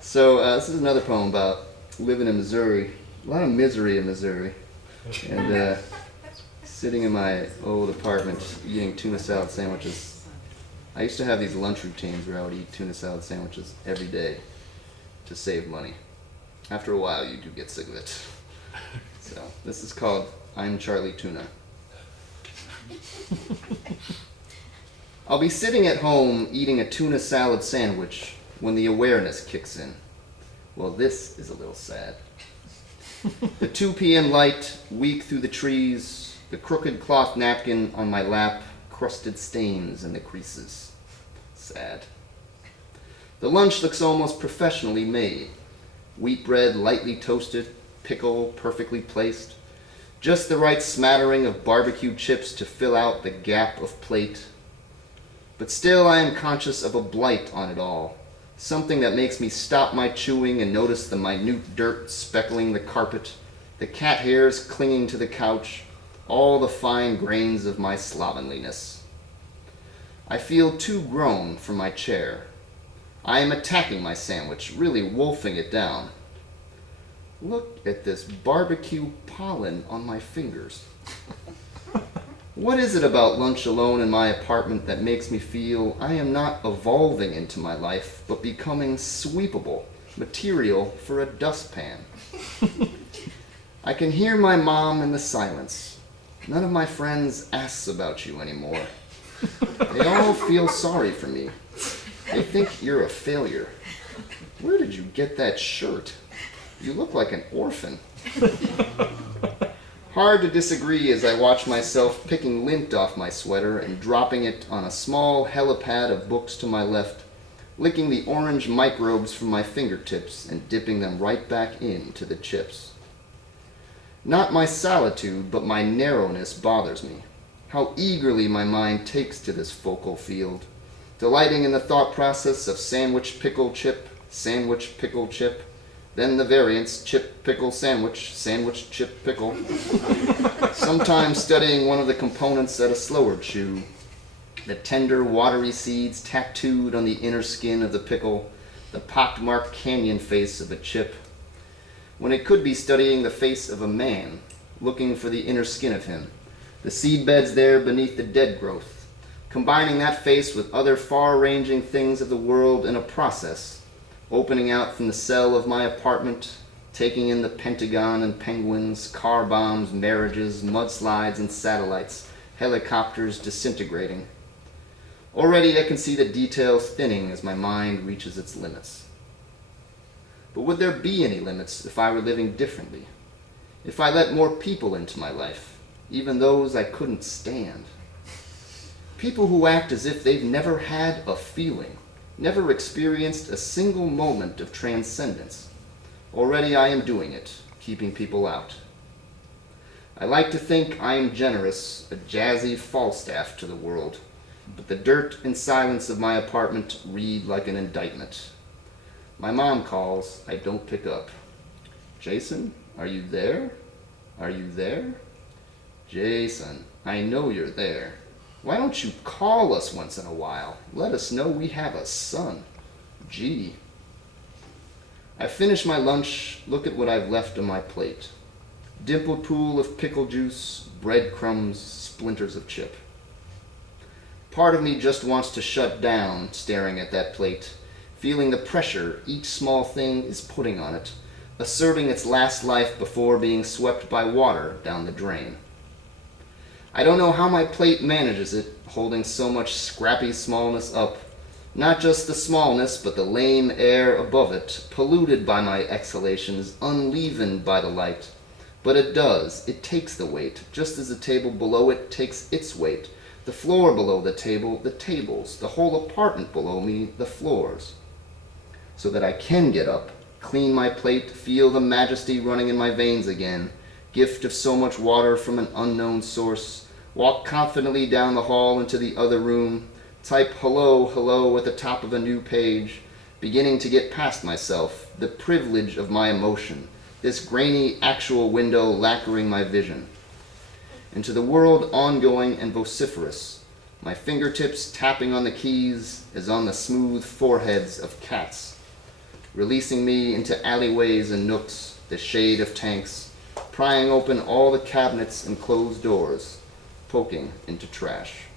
So this is another poem about living in Missouri. A lot of misery in Missouri. And sitting in my old apartment eating tuna salad sandwiches. I used to have these lunch routines where I would eat tuna salad sandwiches every day to save money. After a while, you do get sick of it. So this is called I'm Charlie Tuna. I'll be sitting at home eating a tuna salad sandwich when the awareness kicks in. Well, this is a little sad. The 2 p.m. light, weak through the trees, the crooked cloth napkin on my lap, crusted stains in the creases. Sad. The lunch looks almost professionally made. Wheat bread lightly toasted, pickle perfectly placed, just the right smattering of barbecue chips to fill out the gap of plate. But still I am conscious of a blight on it all, something that makes me stop my chewing and notice the minute dirt speckling the carpet, the cat hairs clinging to the couch, all the fine grains of my slovenliness. I feel too grown for my chair. I am attacking my sandwich, really wolfing it down. Look at this barbecue pollen on my fingers. What is it about lunch alone in my apartment that makes me feel I am not evolving into my life, but becoming sweepable, material for a dustpan? I can hear my mom in the silence. None of my friends asks about you anymore. They all feel sorry for me. They think you're a failure. Where did you get that shirt? You look like an orphan. Hard to disagree as I watch myself picking lint off my sweater and dropping it on a small helipad of books to my left, licking the orange microbes from my fingertips and dipping them right back into the chips. Not my solitude, but my narrowness bothers me. How eagerly my mind takes to this focal field, delighting in the thought process of sandwich, pickle, chip, then the variants, chip, pickle, sandwich, chip, pickle. Sometimes studying one of the components at a slower chew. The tender, watery seeds tattooed on the inner skin of the pickle, the pockmarked canyon face of a chip. When it could be studying the face of a man, looking for the inner skin of him. The seed beds there beneath the dead growth, combining that face with other far-ranging things of the world in a process, opening out from the cell of my apartment, taking in the Pentagon and penguins, car bombs, marriages, mudslides and satellites, helicopters disintegrating. Already I can see the details thinning as my mind reaches its limits. But would there be any limits if I were living differently? If I let more people into my life, even those I couldn't stand? People who act as if they've never had a feeling, never experienced a single moment of transcendence. Already I am doing it, keeping people out. I like to think I am generous, a jazzy Falstaff to the world, but the dirt and silence of my apartment read like an indictment. My mom calls, I don't pick up. Jason, are you there? Are you there? Jason, I know you're there. Why don't you call us once in a while? Let us know we have a son. Gee. I finish my lunch, look at what I've left on my plate. Dimpled pool of pickle juice, breadcrumbs, splinters of chip. Part of me just wants to shut down, staring at that plate, feeling the pressure each small thing is putting on it, asserting its last life before being swept by water down the drain. I don't know how my plate manages it, holding so much scrappy smallness up. Not just the smallness, but the lame air above it, polluted by my exhalations, unleavened by the light. But it does, it takes the weight, just as the table below it takes its weight. The floor below the table, the tables, the whole apartment below me, the floors. So that I can get up, clean my plate, feel the majesty running in my veins again, gift of so much water from an unknown source, walk confidently down the hall into the other room, type hello, hello at the top of a new page, beginning to get past myself, the privilege of my emotion, this grainy actual window lacquering my vision. Into the world ongoing and vociferous, my fingertips tapping on the keys as on the smooth foreheads of cats. releasing me into alleyways and nooks, the shade of tanks, prying open all the cabinets and closed doors, poking into trash.